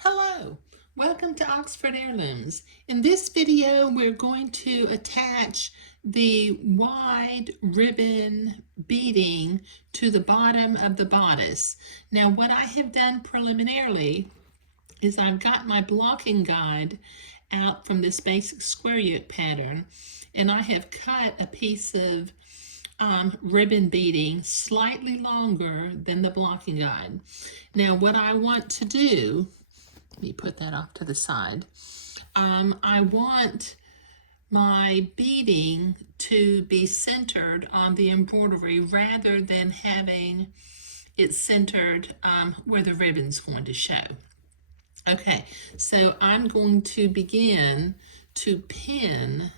Hello, welcome to Oxford Heirlooms. In this video, we're going to attach the wide ribbon beading to the bottom of the bodice. Now, what I have done preliminarily is I've got my blocking guide out from this basic square yoke pattern, and I have cut a piece of ribbon beading slightly longer than the blocking guide. Now, what I want to do, let me put that off to the side. I want my beading to be centered on the embroidery rather than having it centered where the ribbon's going to show. Okay, so I'm going to begin to pin.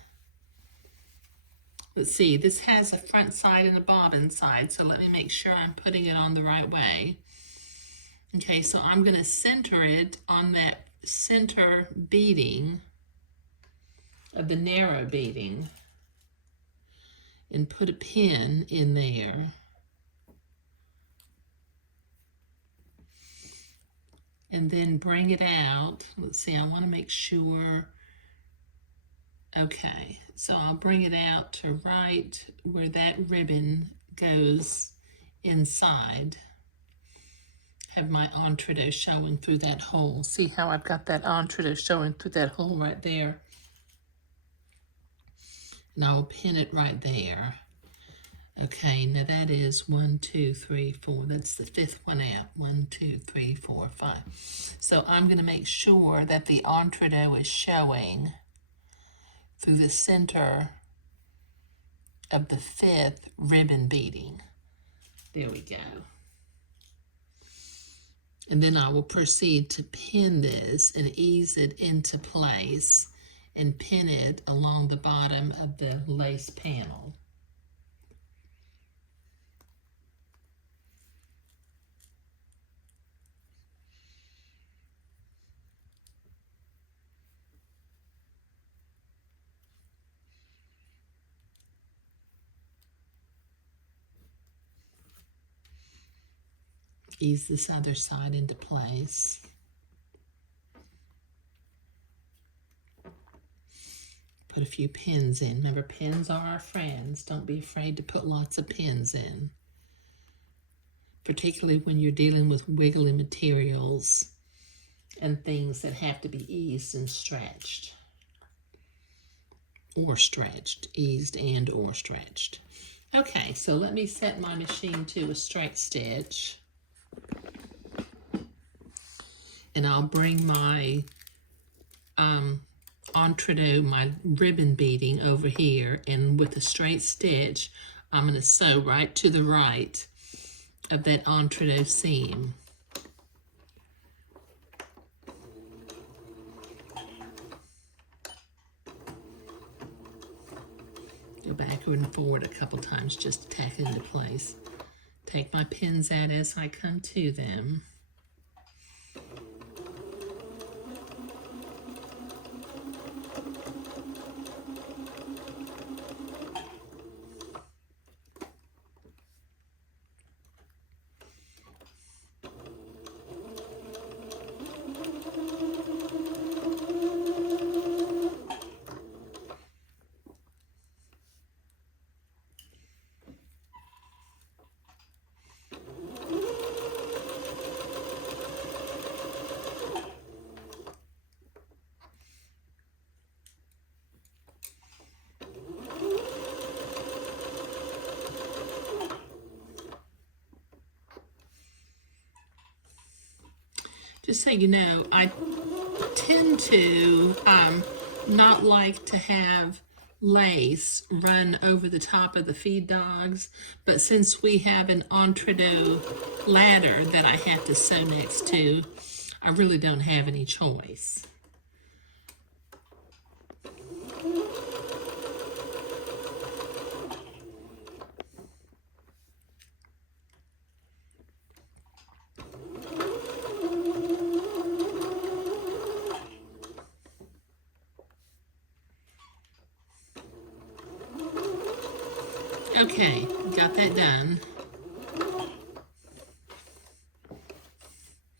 Let's see, this has a front side and a bobbin side, so let me make sure I'm putting it on the right way. Okay, so I'm going to center it on that center beading of the narrow beading and put a pin in there. And then bring it out. Let's see, I want to make sure. Okay, so I'll bring it out to right where that ribbon goes inside. Have my entredeux showing through that hole. See how I've got that entredeux showing through that hole right there? And I'll pin it right there. Okay, now that is 1, 2, 3, 4. That's the fifth one out. 1, 2, 3, 4, 5. So I'm going to make sure that the entredeux is showing through the center of the fifth ribbon beading. There we go. And then I will proceed to pin this and ease it into place and pin it along the bottom of the lace panel. Ease this other side into place. Put a few pins in. Remember, pins are our friends. Don't be afraid to put lots of pins in, particularly when you're dealing with wiggly materials and things that have to be eased and stretched. Or stretched, eased and or stretched. Okay, so let me set my machine to a straight stitch. And I'll bring my entredeux, my ribbon beading over here, and with a straight stitch, I'm going to sew right to the right of that entredeux seam. Go backward and forward a couple times just to tack it into place. Take my pins out as I come to them. Just so you know, I tend to not like to have lace run over the top of the feed dogs, but since we have an entredeux ladder that I have to sew next to, I really don't have any choice. Okay, got that done.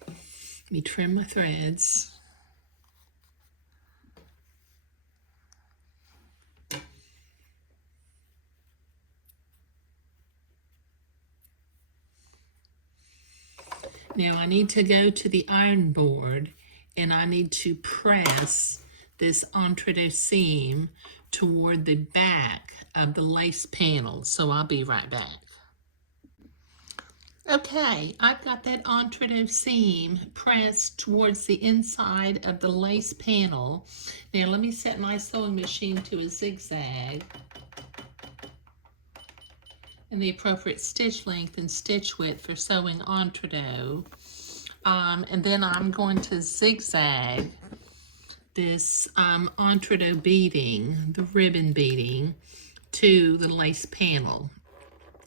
Let me trim my threads. Now I need to go to the iron board and I need to press this entredeux seam toward the back of the lace panel. So I'll be right back. Okay, I've got that entredeux seam pressed towards the inside of the lace panel. Now let me set my sewing machine to a zigzag and the appropriate stitch length and stitch width for sewing entredeux. And then I'm going to zigzag this entredeux beading, the ribbon beading, to the lace panel.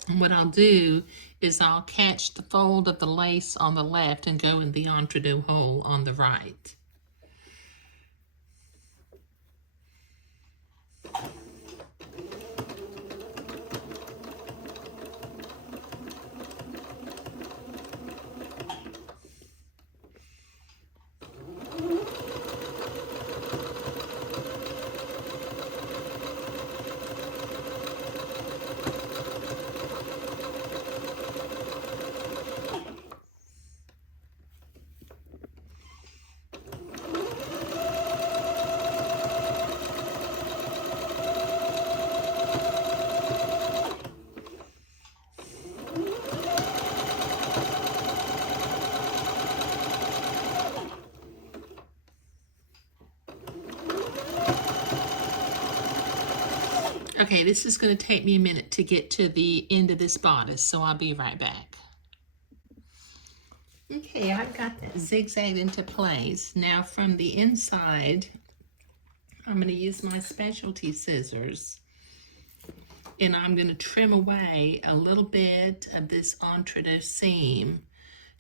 And what I'll do is I'll catch the fold of the lace on the left and go in the entredeux hole on the right. Okay, this is going to take me a minute to get to the end of this bodice, so I'll be right back. Okay, I've got that zigzagged into place. Now from the inside, I'm going to use my specialty scissors and I'm going to trim away a little bit of this entredeux seam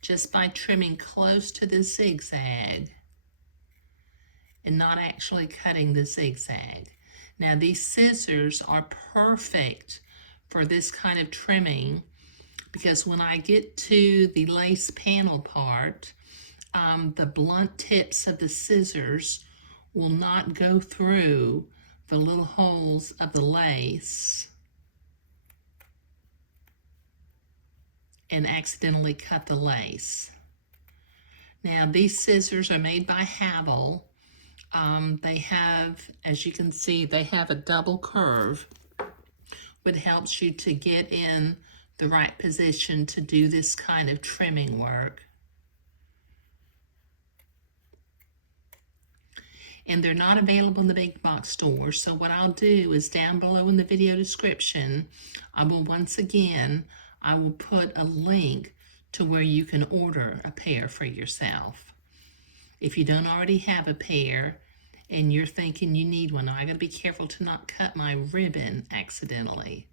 just by trimming close to the zigzag and not actually cutting the zigzag. Now these scissors are perfect for this kind of trimming because when I get to the lace panel part, the blunt tips of the scissors will not go through the little holes of the lace and accidentally cut the lace. Now these scissors are made by Havel. They have, as you can see, they have a double curve, which helps you to get in the right position to do this kind of trimming work. And they're not available in the big box store, so what I'll do is down below in the video description, I will put a link to where you can order a pair for yourself. If you don't already have a pair and you're thinking you need one, I gotta be careful to not cut my ribbon accidentally.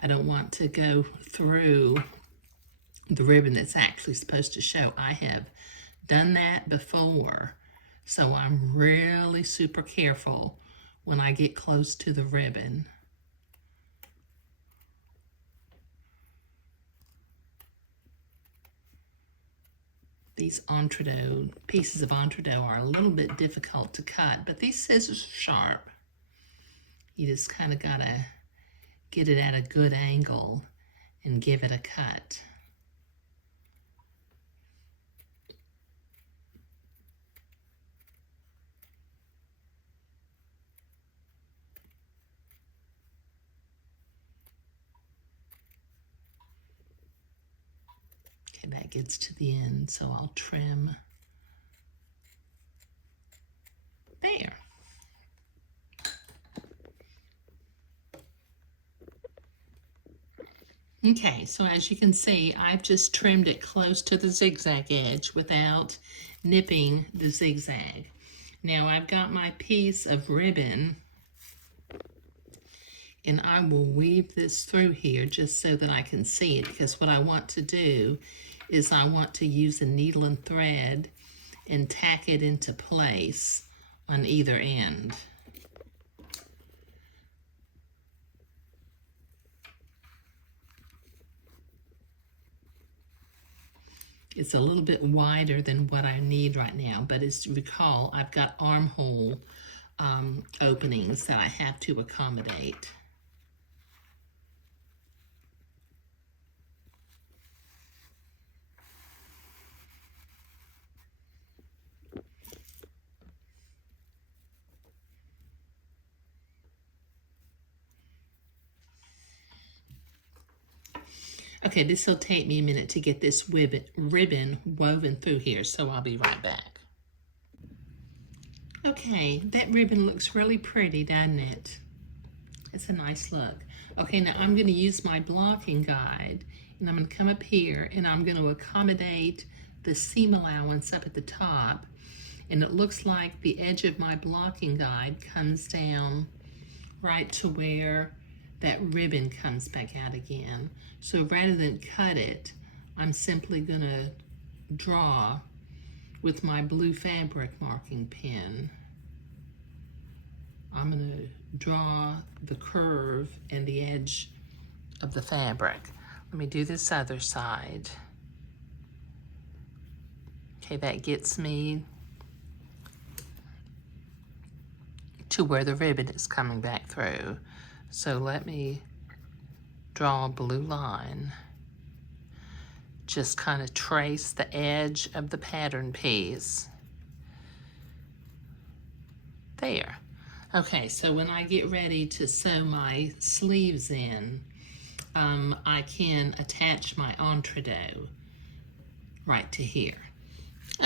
I don't want to go through the ribbon that's actually supposed to show. I have done that before, so I'm really super careful when I get close to the ribbon. These pieces of entredeux are a little bit difficult to cut, but these scissors are sharp. You just kind of gotta get it at a good angle and give it a cut. Okay, that gets to the end, so I'll trim there. Okay, so as you can see, I've just trimmed it close to the zigzag edge without nipping the zigzag. Now I've got my piece of ribbon and I will weave this through here just so that I can see it, because what I want to do is I want to use a needle and thread and tack it into place on either end. It's a little bit wider than what I need right now, but as you recall, I've got armhole openings that I have to accommodate. Okay, this will take me a minute to get this ribbon woven through here, so I'll be right back. Okay, that ribbon looks really pretty, doesn't it? It's a nice look. Okay, now I'm going to use my blocking guide, and I'm going to come up here, and I'm going to accommodate the seam allowance up at the top, and it looks like the edge of my blocking guide comes down right to where that ribbon comes back out again. So rather than cut it, I'm simply going to draw with my blue fabric marking pen. I'm going to draw the curve and the edge of the fabric. Let me do this other side. Okay, that gets me to where the ribbon is coming back through. So let me draw a blue line. Just kind of trace the edge of the pattern piece. There. Okay, so when I get ready to sew my sleeves in, I can attach my entredot right to here.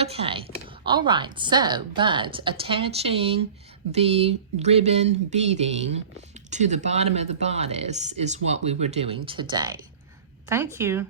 Okay, all right, so, but attaching the ribbon beading to the bottom of the bodice is what we were doing today. Thank you.